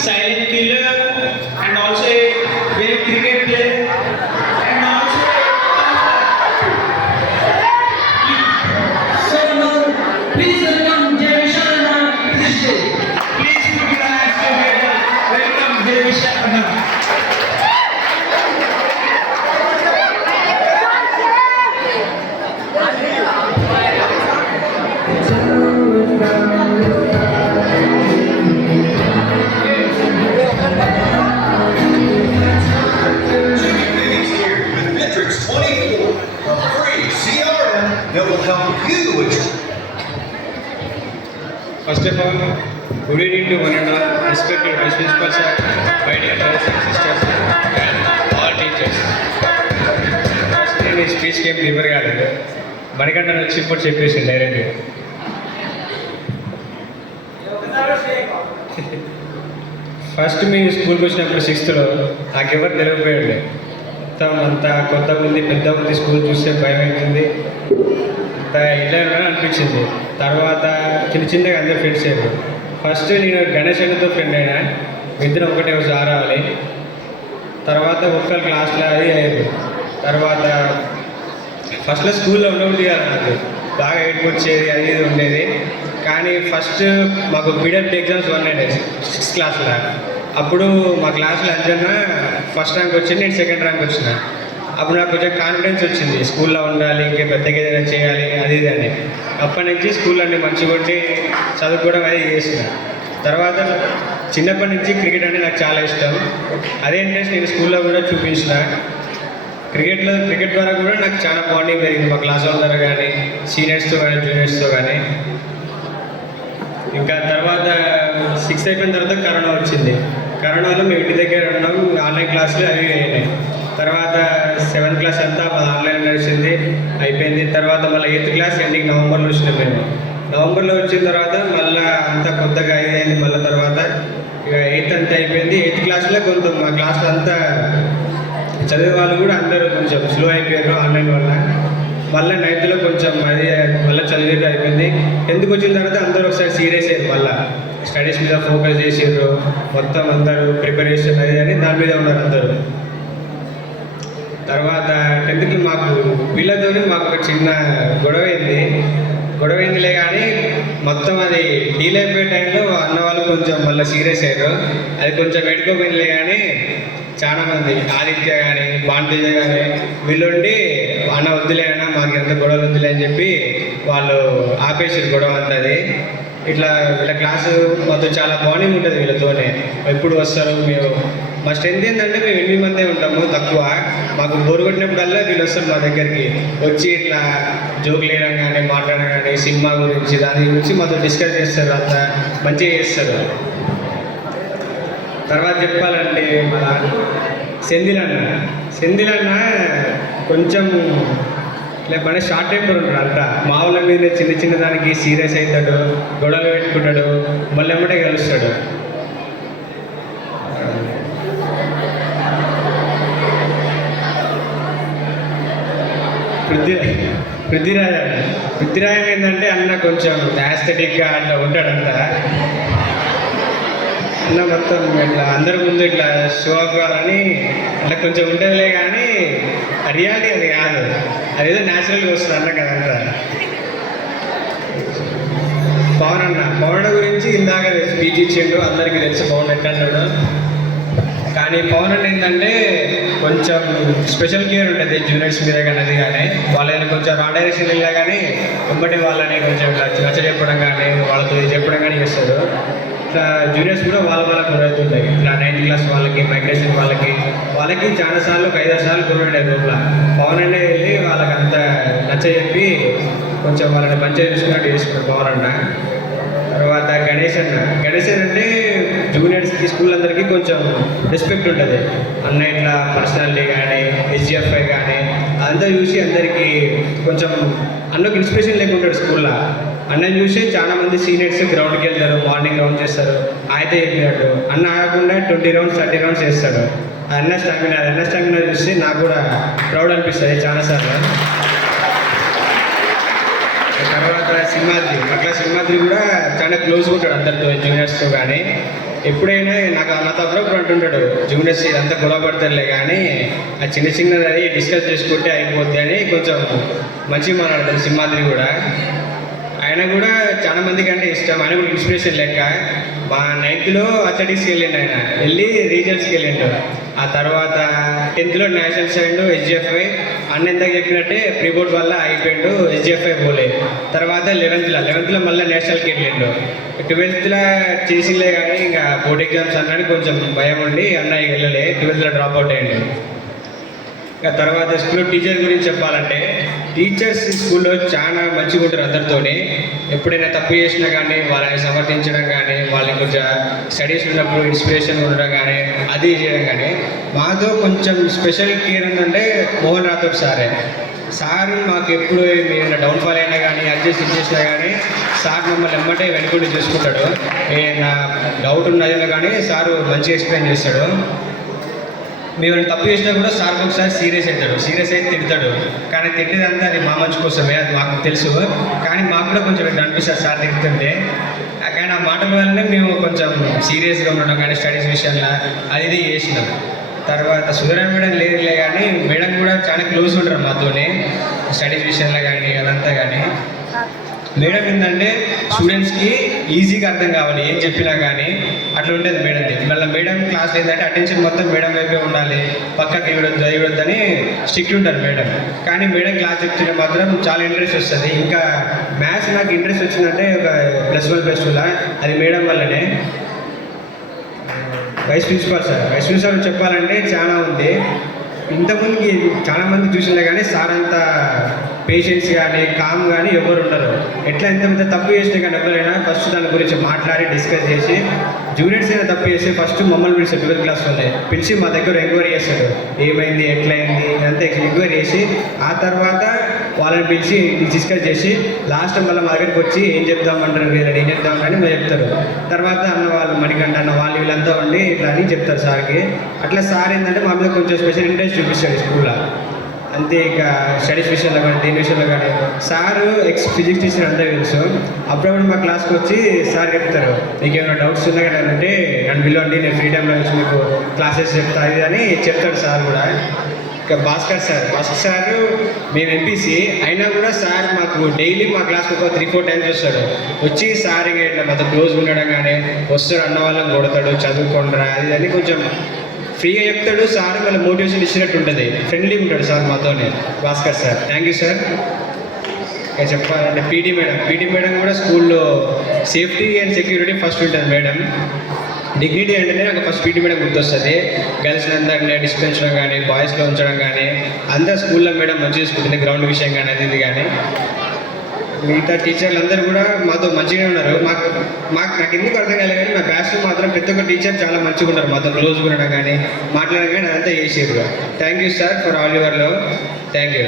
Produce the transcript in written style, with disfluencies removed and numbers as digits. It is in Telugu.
silent killer and also a very cricket player and also So now, please welcome Jay Vishana to the stage. please put your hands together. Welcome Devi Sharma. Here with Matrix 24, a free CRM that will help you achieve. First of all, good evening to one and all, respected vice principal sir, my dear brothers and sisters, and all teachers. నేను ఈ స్పీచ్కి ఏం ప్రిపేర్ కాలేదు, మణికంఠ వచ్చి ఇప్పుడు చెప్పేసి డైరెక్ట్గా. ఫస్ట్ మేము స్కూల్కి వచ్చినప్పుడు 6th నాకు ఎవరు తెలియకపోయాడు. మొత్తం అంతా కొత్తగా ఉంది, పెద్దగా ఉంది, స్కూల్ చూస్తే భయం అవుతుంది, అంత ఇలా అనిపించింది. తర్వాత చిన్న చిన్నగా అందరూ ఫ్రెండ్స్ అయ్యారు. ఫస్ట్ నేను గణేష్ అన్నతో ఫ్రెండ్ అయినా, ఇద్దరం ఒకటే ఒకసారి రావాలి. తర్వాత ఒక్కరు క్లాస్లో అది అయ్యారు. తర్వాత ఫస్ట్లో స్కూల్లో ఉండబుద్ధి కాదు, నాకు బాగా ఏడుకొచ్చేది అది ఇది ఉండేది. కానీ ఫస్ట్ మాకు పీడిఎఫ్ ఎగ్జామ్స్ ఉన్నాయి 6th క్లాస్లో. అప్పుడు మా క్లాస్లో అంజన్న ఫస్ట్ ర్యాంక్ వచ్చింది, నేను సెకండ్ ర్యాంక్ వచ్చిన. అప్పుడు నాకు కొంచెం కాన్ఫిడెన్స్ వచ్చింది, స్కూల్లో ఉండాలి, ఇంకా పెద్దగా ఏదైనా చేయాలి అది ఇది అని. అప్పటి నుంచి స్కూల్ అన్నీ మంచిగా ఉండి చదువుకోవడం అది చేసిన. తర్వాత చిన్నప్పటి నుంచి క్రికెట్ అంటే నాకు చాలా ఇష్టం. అదే ఇంట్రెస్ట్ నేను స్కూల్లో కూడా చూపించిన. క్రికెట్ ద్వారా కూడా నాకు చాలా బాండింగ్ పెరిగింది మా క్లాస్ వాళ్ళ కానీ, సీనియర్స్తో కానీ, జూనియర్స్తో కానీ. ఇంకా తర్వాత 6th అయిపోయిన తర్వాత కరోనా వచ్చింది. కరోనాలో మేము ఇంటి దగ్గర ఉన్నాం, ఆన్లైన్ క్లాసులు అవి అయినాయి. తర్వాత 7th క్లాస్ అంతా ఆన్లైన్ నడిచింది, అయిపోయింది. తర్వాత మళ్ళీ 8th క్లాస్ ఎండింగ్ నవంబర్లో వచ్చినాం మేము. నవంబర్లో వచ్చిన తర్వాత మళ్ళీ అంతా కొత్తగా అయింది. మళ్ళీ తర్వాత ఇక 8th అంతా అయిపోయింది. 8th క్లాస్లో కొంత మా క్లాస్లో అంతా చదివే వాళ్ళు కూడా అందరూ కొంచెం స్లో అయిపోయారు ఆన్లైన్ వల్ల. మళ్ళీ 9th కొంచెం అది మళ్ళీ చదివేది అయిపోయింది. 10th వచ్చిన తర్వాత అందరూ ఒకసారి సీరియస్ అయ్యారు, మళ్ళీ స్టడీస్ మీద ఫోకస్ చేసారు. మొత్తం అందరూ ప్రిపరేషన్ అది అని దాని మీద ఉన్నారు అందరూ. తర్వాత 10th మాకు వీళ్ళతోనే మాకు ఒక చిన్న గొడవైందిలే కానీ మొత్తం అది డీల్ అయిపోయే టైంలో అన్న వాళ్ళు కొంచెం మళ్ళీ సీరియస్ అయ్యారు. అది కొంచెం పెట్టుకోపోయిందిలే కానీ చాలామంది ఆదిత్య కానీ, భాంతేజ కానీ వీళ్ళుండి అన్న వద్దులే అన్న మాకు ఎంత గొడవలు వద్దులే అని చెప్పి వాళ్ళు ఆపేసారు గొడవ అంతది. ఇట్లా వీళ్ళ క్లాసు మాతో చాలా బాండింగ్ ఉంటుంది వీళ్ళతోనే. ఎప్పుడు వస్తారు మేము, మా స్ట్రెంత్ ఏంటంటే మేము 8 మందే ఉంటాము తక్కువ. మాకు బోరు కొట్టినప్పుడల్లా వీళ్ళు వస్తారు మా దగ్గరికి వచ్చి ఇట్లా జోకులు వేయడం కానీ, మాట్లాడడం కానీ, సినిమా గురించి దాని గురించి మాతో డిస్కస్ చేస్తారు, అంతా మంచిగా చేస్తారు. తర్వాత చెప్పాలంటే మన సెంధిలన్న కొంచెం లేకపోతే షార్ట్ టెంపర్ ఉంటాడు. అంతా మా వాళ్ళ మీద చిన్న చిన్న దానికి సీరియస్ అవుతాడు, గొడవలు పెట్టుకుంటాడు, మళ్ళీ ఎమ్మటే కలుస్తాడు. పృథ్వీరాజ్ ఏంటంటే అన్న కొంచెం యాస్థెటిక్గా అట్లా ఉంటాడంతా. అన్న మొత్తం ఇట్లా అందరి ముందు ఇట్లా షో ఆఫ్ కావాలని అట్లా కొంచెం ఉంటుందిలే కానీ రియాలిటీ అది కాదు, అదేదో న్యాచురల్గా వస్తుంది అన్న కదంతా. పవన్ గురించి ఇందాక స్పీచ్ ఇచ్చిండు, అందరికీ తెలుసు పవన్ ఎట్లా అంటాడు. కానీ పవన్ అన్న ఏంటంటే కొంచెం స్పెషల్ కేర్ ఉంటుంది జూనియర్స్ మీద కానీ, అది కానీ వాళ్ళని కొంచెం రా డైరెక్షన్ వెళ్ళా కానీ వెంబడి వాళ్ళని కొంచెం నచ్చ చెప్పడం కానీ, వాళ్ళతో చెప్పడం కానీ చేస్తారు. ఇట్లా జూనియర్స్ కూడా వాళ్ళ గురవుతుంటాయి. ఇట్లా 9th క్లాస్ వాళ్ళకి, మైగ్రేషన్ వాళ్ళకి చాలాసార్లు 5-6 సార్లు గురవుండే లోపల. పవన్ అన్న వెళ్ళి వాళ్ళకి అంత నచ్చ చెప్పి కొంచెం వాళ్ళని మంచిగా చూసుకున్నట్టు చేసుకున్నాడు పవన్ అన్న. తర్వాత గణేష్ అంటే జూనియర్స్కి, స్కూల్ అందరికీ కొంచెం రెస్పెక్ట్ ఉంటుంది. అన్న ఇట్లా పర్సనాలిటీ కానీ, SGFI కానీ అదంతా చూసి అందరికీ కొంచెం అన్నకు ఇన్స్పిరేషన్ లేకుంటాడు స్కూల్లో. అన్నని చూసి చాలామంది సీనియర్స్ గ్రౌండ్కి వెళ్తారు, మార్నింగ్ రౌండ్ చేస్తారు. అయితే చెప్పినట్టు అన్న ఆగకుండా 20 రౌండ్స్ 30 రౌండ్స్ చేస్తాడు. అన్న స్టామినా చూసి నాకు కూడా ప్రౌడ్ అనిపిస్తుంది చాలాసార్లు. తర్వాత సింహాద్రి, అట్లా సింహాద్రి కూడా చాలా క్లోజ్గా ఉంటాడు అందరితో, జూనియర్స్తో కానీ. ఎప్పుడైనా నాతో అప్పుడప్పుడు అంటుంటాడు, జూనియర్స్ ఇదంతా గొడవ పడతారులే కానీ ఆ చిన్నది డిస్కస్ చేసుకుంటే అయిపోద్ది అని కొంచెం మంచిగా మాట్లాడతాడు సింహాద్రి కూడా. ఆయన కూడా చాలా మందికి అంటే ఇష్టం, ఆయన కూడా ఇన్స్పిరేషన్ లెక్క. మా 9th అథ్లెటిక్స్కి వెళ్ళిండు, ఆయన వెళ్ళి రీజన్స్కి వెళ్ళిండు. ఆ తర్వాత 10th నేషనల్స్ అయ్యిండు, SGFI అన్న ఎంతకు చెప్పినట్టే ప్రీ బోర్డ్ వల్ల అయిపోయిండు, SGFI పోలే. తర్వాత 11th మళ్ళీ నేషనల్కి వెళ్ళిండు. 12th చేసిలే కానీ ఇంకా బోర్డ్ ఎగ్జామ్స్ అన్నాడు కొంచెం భయం ఉండి అన్నయ్య వెళ్ళలే, 12th డ్రాప్ అవుట్ అయ్యిండు. ఇంకా తర్వాత స్కూల్లో టీచర్ గురించి చెప్పాలంటే, టీచర్స్ స్కూల్లో చాలా మంచిగా ఉంటారు అందరితోని. ఎప్పుడైనా తప్పు చేసినా కానీ వాళ్ళని సమర్థించడం కానీ, వాళ్ళని కొంచెం స్టడీస్ ఉన్నప్పుడు ఇన్స్పిరేషన్ ఉండడం కానీ, అది చేయడం కానీ. మాతో కొంచెం స్పెషల్ కేర్ ఏంటంటే మోహన్ రాథోడ్ సారే. సార్ మాకు ఎప్పుడు మీరు డౌన్ఫాల్ అయినా కానీ అడ్జస్ట్ చేసినా కానీ సార్ మమ్మల్ని ఎమ్మటే వెనుకుండి చూసుకుంటాడు. నా డౌట్ ఉన్నది కానీ సారు మంచిగా ఎక్స్ప్లెయిన్ చేస్తాడు. మేము తప్పు చేసినా కూడా సార్ ఒకసారి సీరియస్ అవుతాడు, సీరియస్ అయితే తిడతాడు. కానీ తిట్టేదంతా అది మా మంచి కోసమే, అది మాకు తెలుసు. కానీ మాకు కూడా కొంచెం అనిపిస్తుంది సార్ తిడుతుంటే. కానీ ఆ మాటల వల్లనే మేము కొంచెం సీరియస్గా ఉండడం కానీ స్టడీస్ విషయంలో అది ఇది చేసినాం. తర్వాత సుధీర మేడం లేదులే కానీ మేడం కూడా చాలా క్లోజ్ ఉంటారు మాతోనే స్టడీస్ విషయంలో కానీ అదంతా. కానీ మేడం ఏంటంటే స్టూడెంట్స్కి ఈజీగా అర్థం కావాలి ఏం చెప్పినా కానీ, అట్లా ఉంటుంది మేడంది. మళ్ళీ మేడం క్లాస్ ఏంటంటే అటెన్షన్ మొత్తం మేడం వైపే ఉండాలి, పక్కకి ఇవ్వద్దని స్ట్రిక్ట్ ఉంటారు మేడం. కానీ మేడం క్లాస్ చెప్తుంటే మాత్రం చాలా ఇంట్రెస్ట్ వస్తుంది. ఇంకా మ్యాథ్స్ నాకు ఇంట్రెస్ట్ వచ్చిందంటే ఒక +1 +2 అది మేడం వల్లనే. వైస్ ప్రిన్సిపాల్ చెప్పాలంటే చాలా ఉంది. ఇంతకుముందుకి చాలామంది చూసినా కానీ సార్ అంత పేషెన్స్ కానీ కామ్ కానీ ఎవరు ఉండరు. ఎట్లా ఎంత తప్పు చేసినా కానీ ఎవరైనా ఫస్ట్ దాని గురించి మాట్లాడి డిస్కస్ చేసి, జూనియర్స్ అయినా తప్పు చేసి ఫస్ట్ మమ్మల్ని పిలిచాడు 12th క్లాస్ వాళ్ళే పిలిచి మా దగ్గర ఎంక్వైరీ చేస్తాడు, ఏమైంది ఎట్లయింది అంతా ఎంక్వైరీ చేసి ఆ తర్వాత వాళ్ళని పిలిచి డిస్కస్ చేసి లాస్ట్ మళ్ళీ మా దగ్గరికి వచ్చి ఏం చెప్తామంటారు వీళ్ళని ఏం చెప్తామని మేము చెప్తారు. తర్వాత అన్న వాళ్ళు మణికంఠ అన్న వాళ్ళు వీళ్ళంతా ఉండి ఇట్లా అని చెప్తారు సార్కి. అట్లా సార్ ఏంటంటే మా మీద కొంచెం స్పెషల్ ఇంట్రెస్ట్ చూపిస్తాడు స్కూల్లో అంతే. ఇక స్టడీస్ విషయంలో కానీ దేని విషయంలో కానీ సారు ఫిజిక్స్ టీచర్ అంతా తెలుసు. అప్పుడప్పుడు మా క్లాస్కి వచ్చి సార్ చెప్తారు, మీకు ఏమైనా డౌట్స్ ఉన్నా కానీ అంటే నన్ను పిలవండి, నేను ఫ్రీ టైంలో వచ్చి మీకు క్లాసెస్ చెప్తా ఇది అని చెప్తాడు సార్ కూడా. ఇక భాస్కర్ సార్ మేము ఎంపీసీ అయినా కూడా సార్ మాకు డైలీ మా క్లాస్కి ఒక 3-4 టైమ్స్ వస్తాడు. వచ్చి సార్ ఇట్లా మాతో క్లోజ్ ఉండడం కానీ వస్తాడు, అన్న వాళ్ళని కొడతాడు, చదువుకుంటారా అది అని కొంచెం ఫ్రీగా చెప్తాడు సార్. మళ్ళీ మోటివేషన్ ఇచ్చినట్టు ఉంటుంది, ఫ్రెండ్లీగా ఉంటాడు సార్ మాతోనే Bhaskar sir. Thank you sir. ఇంకా చెప్పాలంటే పీటీ మేడం కూడా స్కూల్లో సేఫ్టీ అండ్ సెక్యూరిటీ ఫస్ట్ ఉంటుంది మేడం. డిగ్నిటీ అంటేనే నాకు ఫస్ట్ పీటీ మేడం గుర్తొస్తుంది. గర్ల్స్ అందరినీ డిస్పెన్సడం కానీ బాయ్స్లో ఉంచడం కానీ అంతా స్కూల్లో మేడం మంచిగా చూసుకుంటుంది, గ్రౌండ్ విషయం కానీ అది ఇది కానీ. మిగతా టీచర్లు అందరూ కూడా మాతో మంచిగా ఉన్నారు. నాకు ఎందుకు అర్థం కాలేదు కానీ మా బ్యాచ్లో మాత్రం ప్రతి ఒక్క టీచర్ చాలా మంచిగా ఉన్నారు, మాతో క్లోజ్గా ఉండడం కానీ మాట్లాడడం కానీ అదంతా చేసేది. Thank you sir for all your love. Thank you.